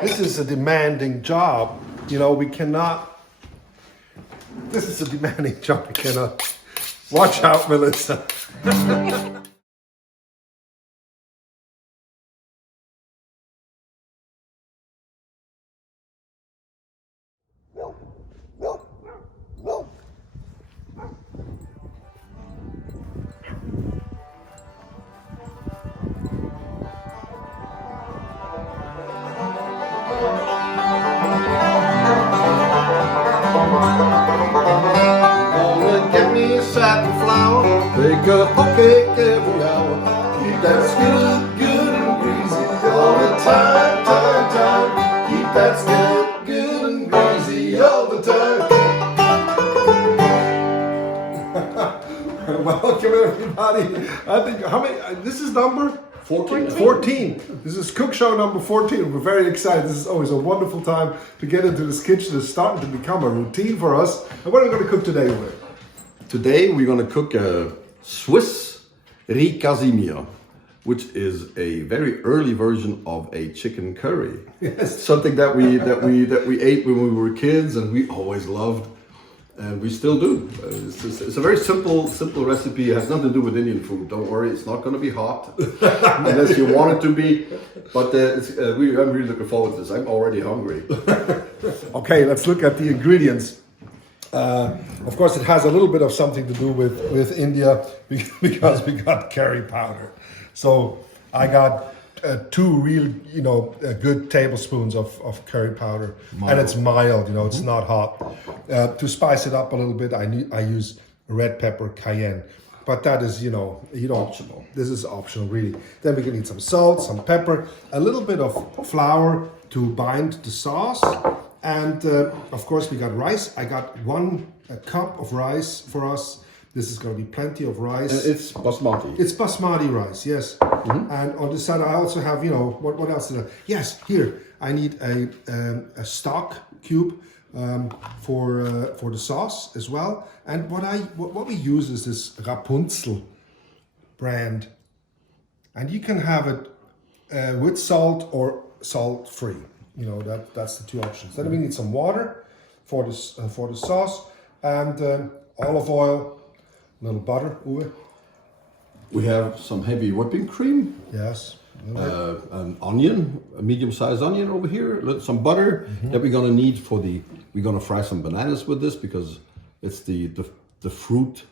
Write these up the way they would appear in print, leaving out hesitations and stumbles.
This is a demanding job. You know, we cannot. This is a demanding job. We cannot. Watch out, Melissa. Gonna get me a satin flower, bake a hot cake every hour. Keep that skillet good and greasy all the time, time, time. Keep that skillet good and greasy all the time. Welcome everybody. I think how many? This is number 14. 14. This is Cook Show number 14. We're very excited. This is always a wonderful time to get into this kitchen. It's starting to become a routine for us. And what are we going to cook today with? Today we're going to cook a Swiss riz casimir, which is a very early version of a chicken curry. Yes. Something that we ate when we were kids and we always loved. And we still do. It's a very simple recipe. It has nothing to do with Indian food. Don't worry, it's not going to be hot unless you want it to be. But I'm really looking forward to this. I'm already hungry. Okay, let's look at the ingredients. Of course, it has a little bit of something to do with India because we got curry powder. So I got 2 real, good tablespoons of curry powder, and it's mild. It's not hot. To spice it up a little bit, I use red pepper cayenne, but that is Optional. This is optional, really. Then we can need some salt, some pepper, a little bit of flour to bind the sauce, and of course we got rice. I got 1 cup of rice for us. This is going to be plenty of rice. And it's basmati. It's basmati rice, yes. And on the side, I also have, what else did I? Yes, here I need a stock cube for the sauce as well. And what we use is this Rapunzel brand, and you can have it with salt or salt free. That's the 2 options. Then we need some water for the sauce, and olive oil. A little butter, Uwe. We have some heavy whipping cream. Yes. An onion, a medium-sized onion over here. Some butter that we're gonna need we're gonna fry some bananas with this because it's the fruit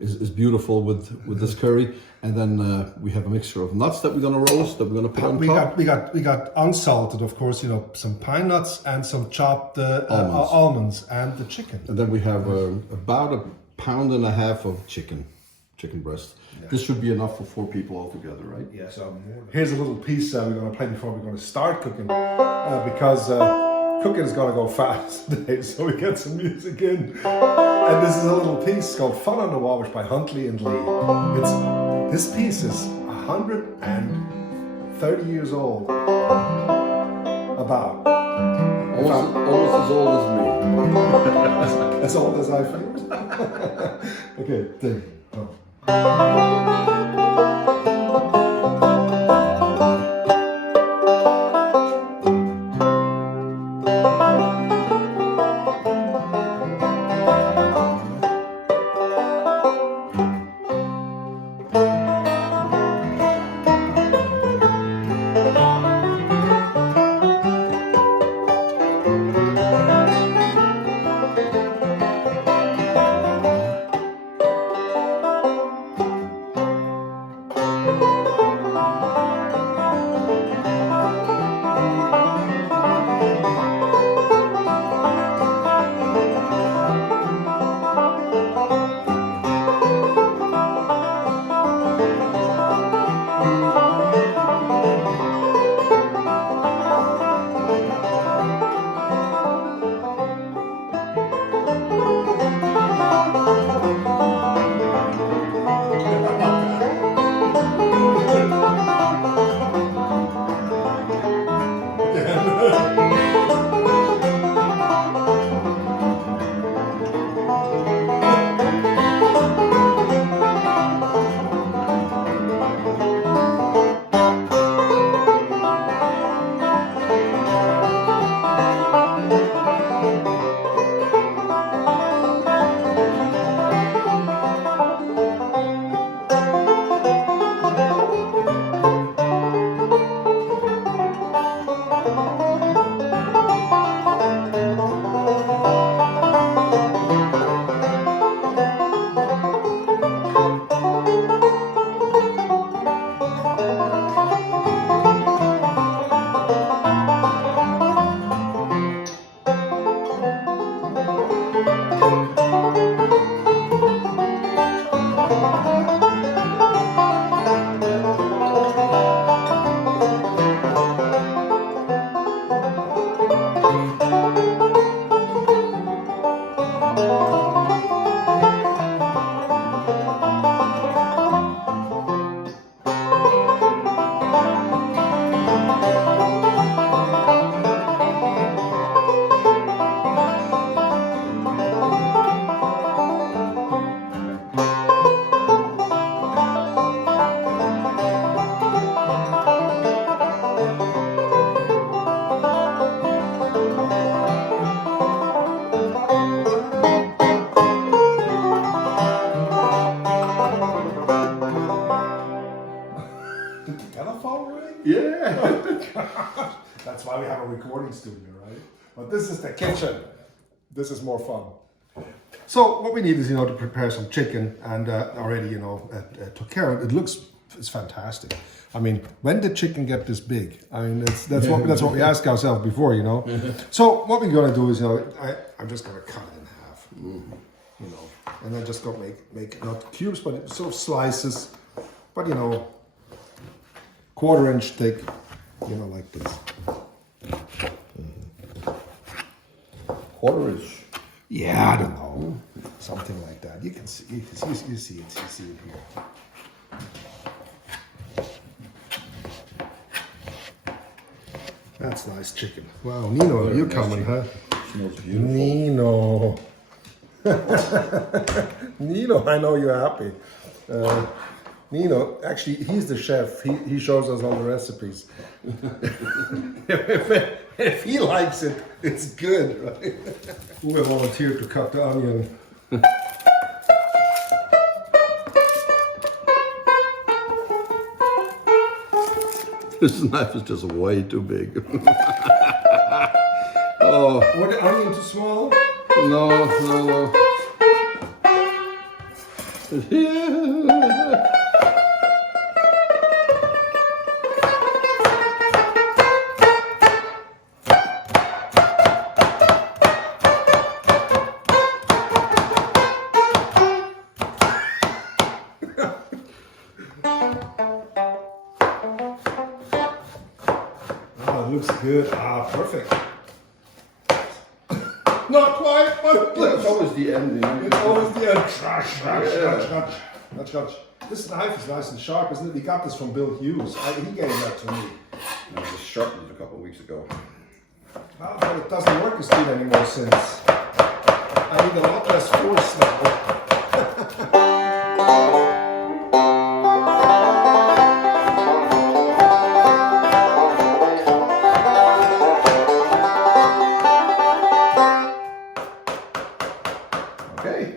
is beautiful with this curry. And then we have a mixture of nuts that we're gonna roast that we're gonna put on top. We got unsalted, of course. Some pine nuts and some chopped almonds and the chicken. And then we have about a pound and a half of chicken breast. Yeah. This should be enough for 4 people altogether, right? Yeah. So here's a little piece we're going to play before we're going to start cooking, because cooking is going to go fast today. So we get some music in, and this is a little piece called "Fun on the Wabash" by Huntley and Lee. This piece is 130 years old, about. Almost as old as me. As old as I feel. Okay, then. gosh. That's why we have a recording studio, right? But this is the kitchen. This is more fun. So what we need is, to prepare some chicken, and already, took care of it. It's fantastic. I mean, when did chicken get this big? I mean, that's what we ask ourselves before, So what we're gonna do is, I'm just gonna cut it in half, and then just gonna make not cubes, but sort of slices, but 1/4 inch thick, like this. 1/4 inch. Yeah, I don't know, something like that. You can see, you see it here. That's nice chicken. Wow, Nino, you're coming, huh? Smells beautiful. Nino. Nino, I know you're happy. Nino, actually, he's the chef. He shows us all the recipes. if he likes it, it's good, right? Who will volunteer to cut the onion? This knife is just way too big. Oh. Or the onion too small? No. Yeah. Looks good. Perfect. Not quite, but It's always the end. It's always the end. Trash. This knife is nice and sharp, isn't it? We got this from Bill Hughes. He gave that to me. I just sharpened it a couple of weeks ago. But it doesn't work as good anymore since. I need a lot less force now.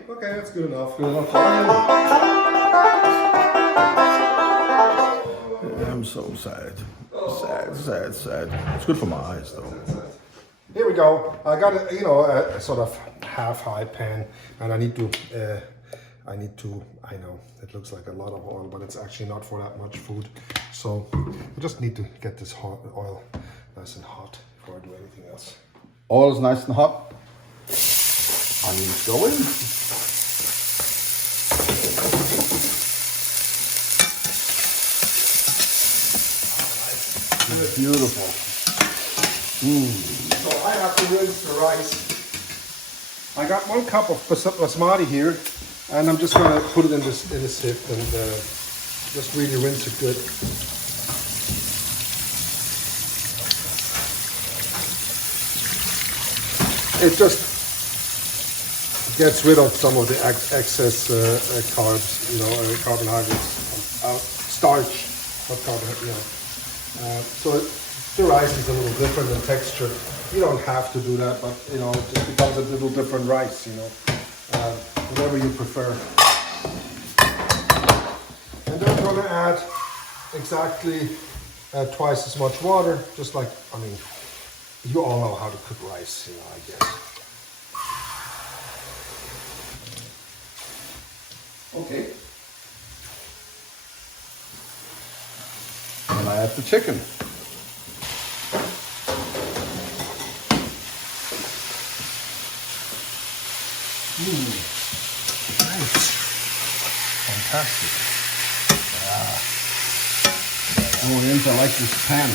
Okay, that's good enough. Good enough. I'm so sad. Sad. It's good for my eyes, though. Here we go. I got a sort of half-high pan, and I know it looks like a lot of oil, but it's actually not for that much food. So I just need to get this oil nice and hot before I do anything else. Oil is nice and hot. Onions go in. Beautiful. So I have to rinse the rice. I got 1 cup of basmati here, and I'm just gonna put it in this sieve and just really rinse it good. It just gets rid of some of the excess carbs, carbohydrates, starch, not carbohydrates, so the rice is a little different in texture. You don't have to do that, but it just becomes a little different rice, whatever you prefer. And then I'm going to add exactly twice as much water, just like, you all know how to cook rice, I guess. Okay. And I add the chicken. Nice. Fantastic. Oh, Jens, I like this pan.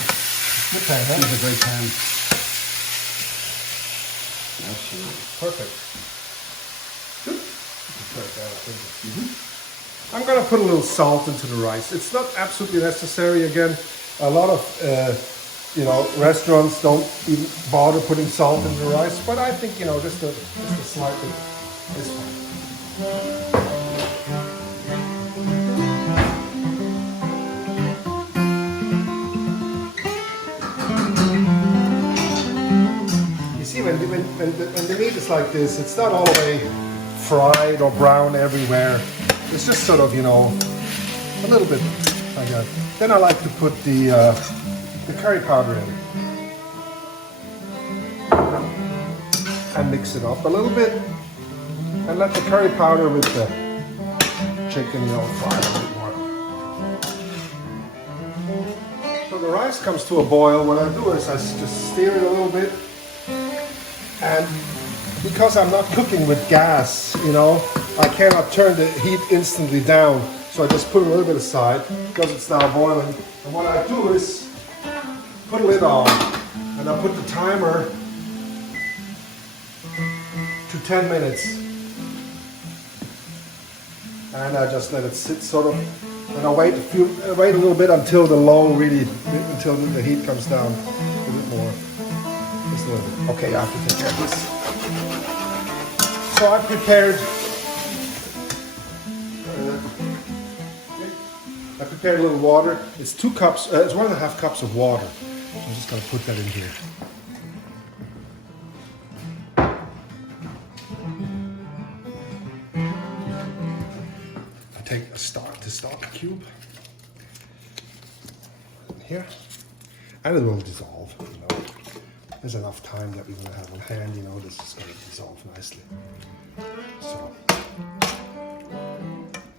Good pan, huh? It's a great pan. Absolutely. Perfect. I'm going to put a little salt into the rice. It's not absolutely necessary. Again, a lot of restaurants don't even bother putting salt in the rice, but I think just a slight bit is fine. You see, when the meat is like this, it's not all the way fried or brown everywhere. It's just sort of, a little bit like that. Then I like to put the the curry powder in. And mix it up a little bit. And let the curry powder with the chicken, fry a bit more. So the rice comes to a boil. What I do is I just stir it a little bit. And because I'm not cooking with gas, I cannot turn the heat instantly down. So I just put a little bit aside because it's now boiling. And what I do is put a lid on and I put the timer to 10 minutes. And I just let it sit sort of, and I wait a little bit until the until the heat comes down a bit more. Just a little bit. Okay, I have to take care of this. So I prepared a little water. It's 2 cups, it's 1.5 cups of water. So I'm just gonna put that in here. Take a stock cube here, and it will dissolve. There's enough time that we're going to have on hand. This is going to dissolve nicely. So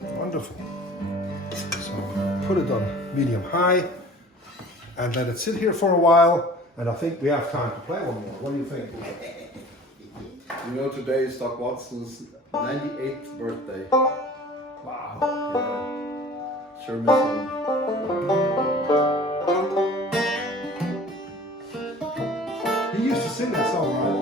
wonderful. So put it on medium high, and let it sit here for a while. And I think we have time to play one more. What do you think? Today is Doc Watson's 98th birthday. Wow. Yeah. Sure miss him. He used to sing that song, right?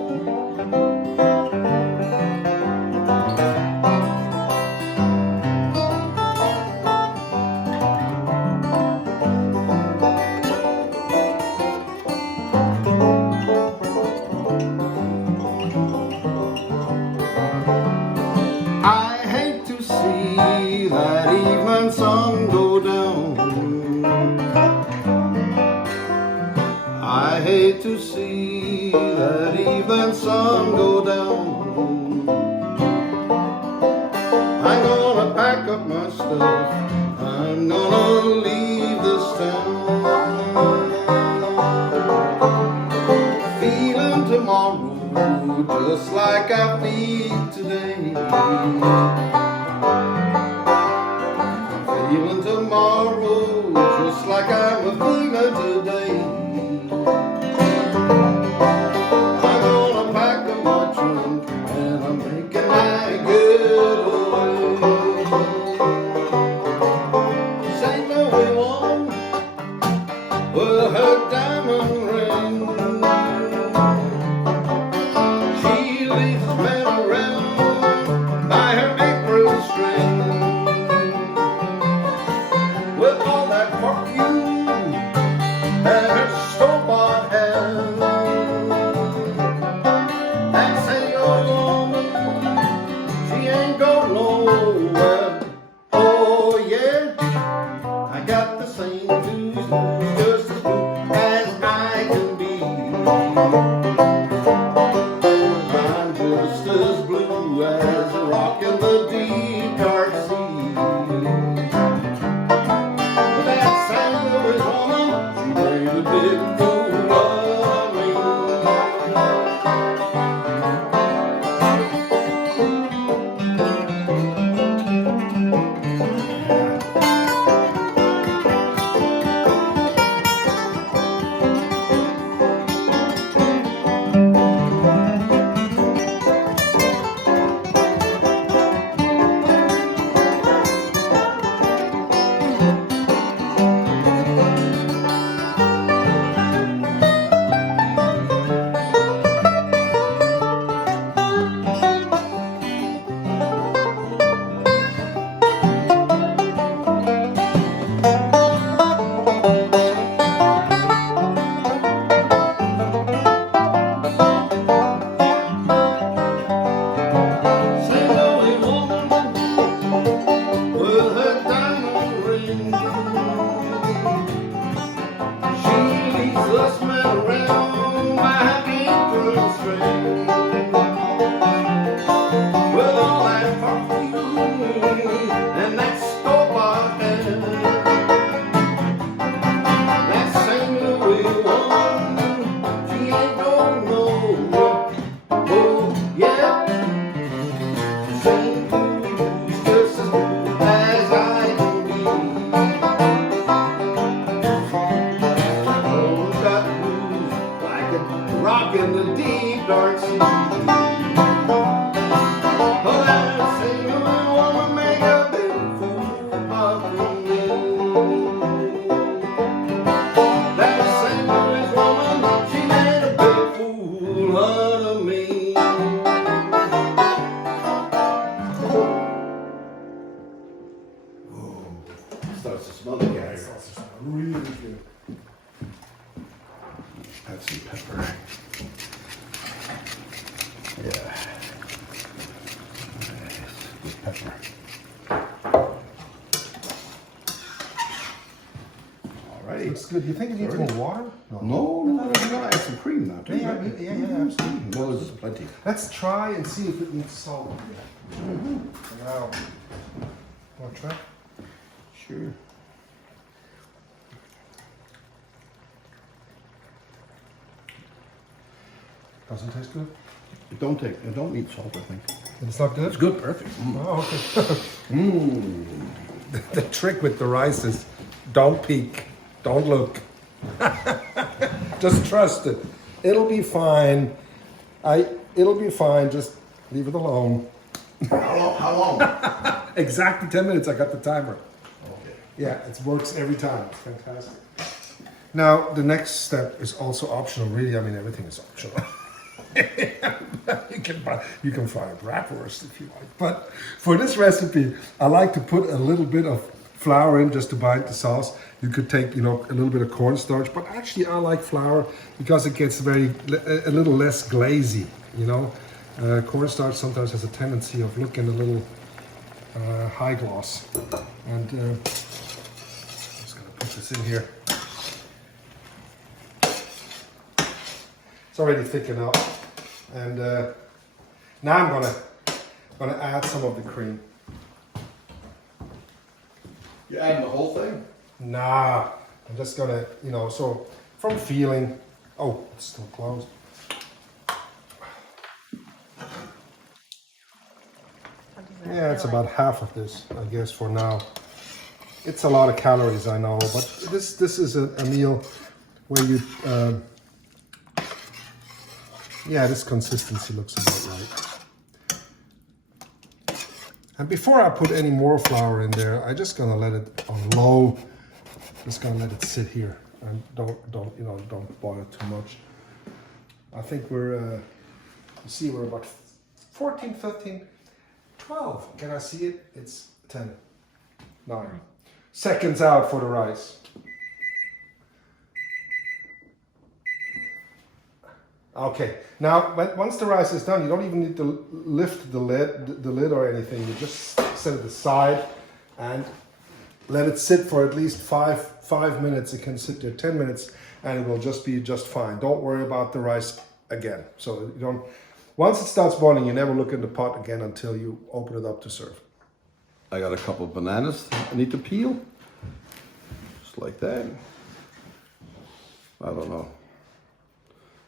I hate to see that evening sun go down. I hate to see that evening sun go down. I'm gonna pack up my stuff. I'm gonna leave this town. Feeling tomorrow just like I feel today. Feeling tomorrow just like I'm a feeling today. I'm gonna pack up my trunk and I'm making my getaway. St. Louis woman with her diamond ring. She leaves men around by her big rocking the deep dark sea. Oh, that single woman make a big fool of me. That single woman, she made a big fool out of me. Starts to smell again. Really good. Add some pepper. Yeah. With pepper. Alrighty. Looks good. You think it needs more water? No, we're gonna add some cream now too. Yeah, right? yeah, absolutely. Well, there's plenty. Let's try and see if it needs salt. Now, want to try? Sure. Doesn't taste good. It don't need salt, I think. It's not good? It's good, perfect. Oh, okay. The trick with the rice is don't peek, don't look. Just trust it. It'll be fine. It'll be fine. Just leave it alone. How long? Exactly 10 minutes. I got the timer. Okay. Yeah, it works every time. It's fantastic. Now, the next step is also optional. Really, I mean, everything is optional. you can fry a bratwurst if you like. But for this recipe, I like to put a little bit of flour in just to bind the sauce. You could take, a little bit of cornstarch, but actually I like flour because it gets a little less glazy, Cornstarch sometimes has a tendency of looking a little high gloss. And I'm just gonna put this in here. It's already thickened up. And now I'm gonna add some of the cream. You adding the whole thing? Nah, I'm just gonna, so from feeling, oh, it's still closed. Yeah, it's about half of this, I guess, for now. It's a lot of calories, I know, but this is a meal where you, yeah, this consistency looks about right. And before I put any more flour in there, I'm just gonna let it on low. Just gonna let it sit here and don't boil it too much. I think we're, you see, we're about 14, 15, 12. Can I see it? It's 10, 9 seconds out for the rice. Okay, now once the rice is done, you don't even need to lift the lid or anything. You just set it aside and let it sit for at least five minutes. It can sit there 10 minutes and it will just be just fine. Don't worry about the rice again. So you don't. Once it starts boiling, you never look in the pot again until you open it up to serve. I got a couple of bananas I need to peel. Just like that. I don't know.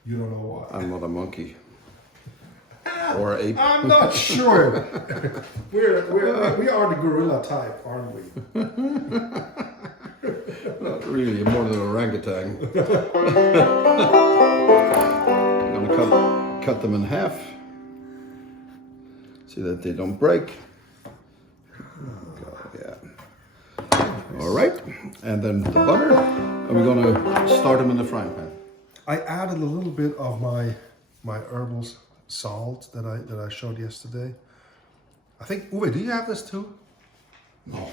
You don't know why. I'm not a monkey. Or an ape. I'm not sure. we are the gorilla type, aren't we? Not really, more than an orangutan. I'm gonna cut them in half. See that they don't break. Yeah. All right, and then the butter, and we're gonna start them in the frying pan. I added a little bit of my herbal salt that I showed yesterday. I think, Uwe, do you have this too? No.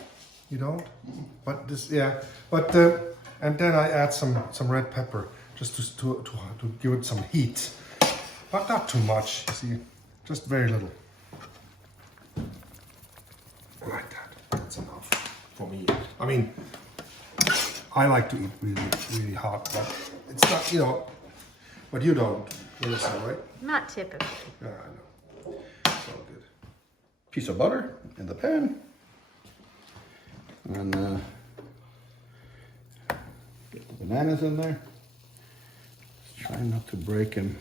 You don't? But this, yeah. But and then I add some red pepper just to give it some heat, but not too much. You see, just very little. Like that. That's enough for me. I mean, I like to eat really hot, but it's not, but you don't. Melissa, right? Not typically. Yeah, I know. It's all good. Piece of butter in the pan. And get the bananas in there. Try not to break them.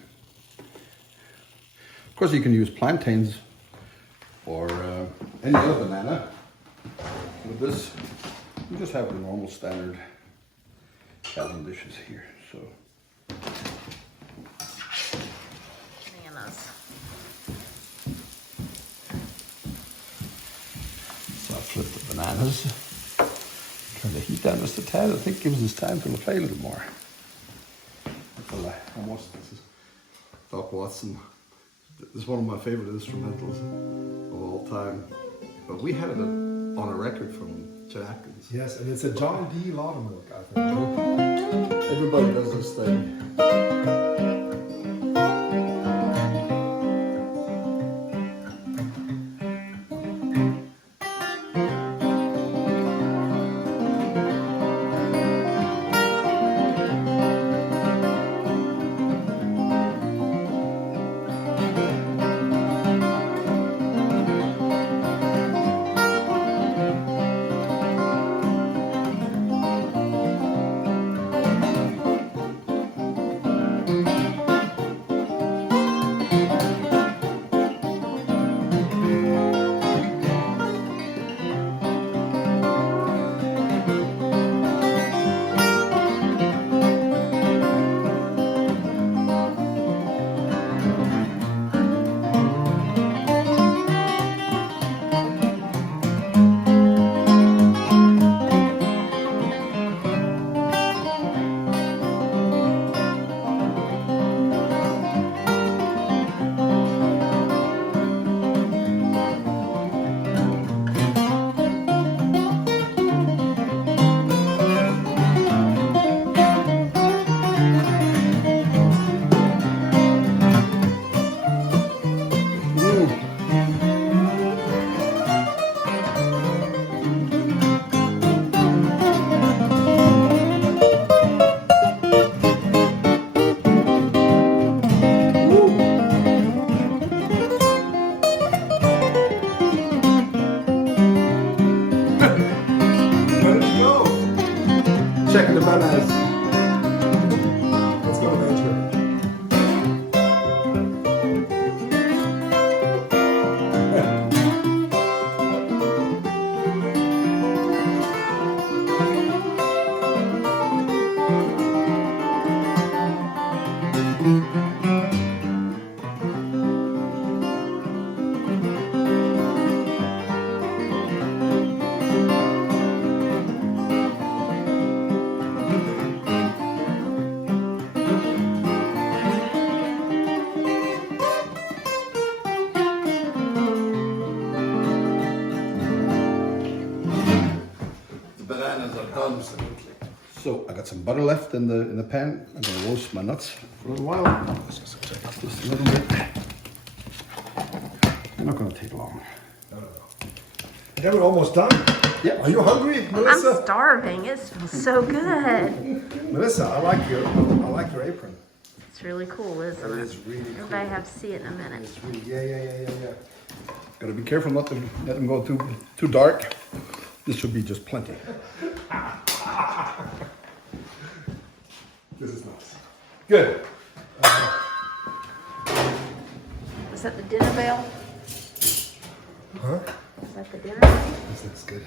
Of course, you can use plantains or any other banana. With this, we just have the normal standard Cavendish here. So Flip the bananas. Turn the heat down just a tad. I think gives us time to play a little more. Almost. This is Doc Watson. This is one of my favorite instrumentals of all time. But we had it on a record from Chet Atkins. Yes, and it's a John D. Laudermilk, I think. Everybody does this thing. Checking the bananas. Let's go to Manchester. So I got some butter left in the pan. I'm gonna roast my nuts for a little while. Let's just check out just a little bit. They're not gonna take long. No. Okay, we're almost done. Yeah. Are you hungry, Melissa? I'm starving. It smells so good. Melissa, I like your apron. It's really cool, isn't it? It is really cool. Everybody have to see it in a minute. It's really, yeah. Gotta be careful not to let them go too dark. This should be just plenty. This is nice. Good. Is that the dinner bell? Huh? Is that the dinner bell? This looks good.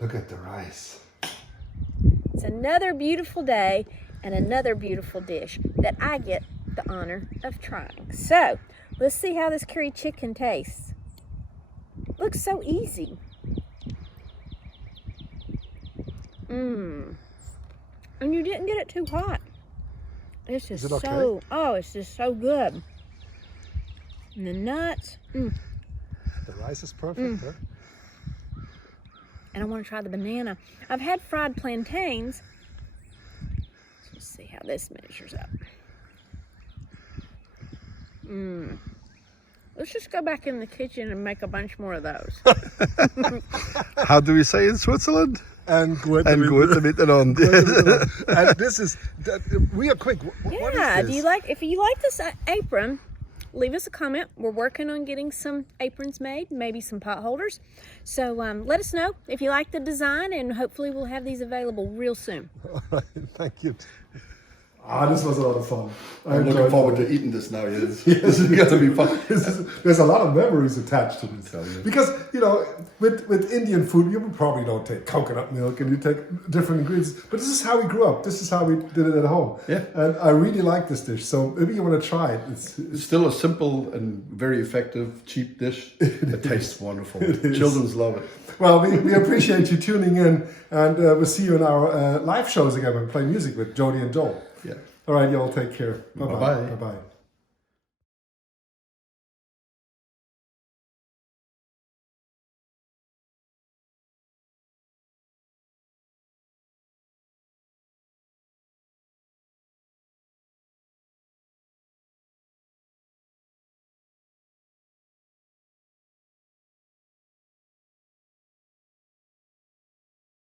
Look at the rice. It's another beautiful day and another beautiful dish that I get the honor of trying. So, let's see how this curry chicken tastes. Looks so easy. And you didn't get it too hot. It's just okay? it's just so good. And the nuts. The rice is perfect, huh? And I want to try the banana. I've had fried plantains. Let's see how this measures up. Let's just go back in the kitchen and make a bunch more of those. How do we say in Switzerland? And good. And miteinander. And this is, we are quick. What is this? Do you like? If you like this apron, leave us a comment. We're working on getting some aprons made, maybe some pot holders. So let us know if you like the design, and hopefully we'll have these available real soon. All right, thank you. This was a lot of fun. I'm looking forward to eating this now. Yes. This is going to be fun. There's a lot of memories attached to this. Because, with Indian food, you probably don't take coconut milk and you take different ingredients. But this is how we grew up. This is how we did it at home. Yeah. And I really like this dish. So maybe you want to try it. It's still a simple and very effective, cheap dish. It tastes wonderful. Children love it. Well, we appreciate you tuning in, and we'll see you in our live shows again when we play music with Jody and Joel. Yeah. All right, y'all take care. Bye-bye. Bye-bye. Bye-bye.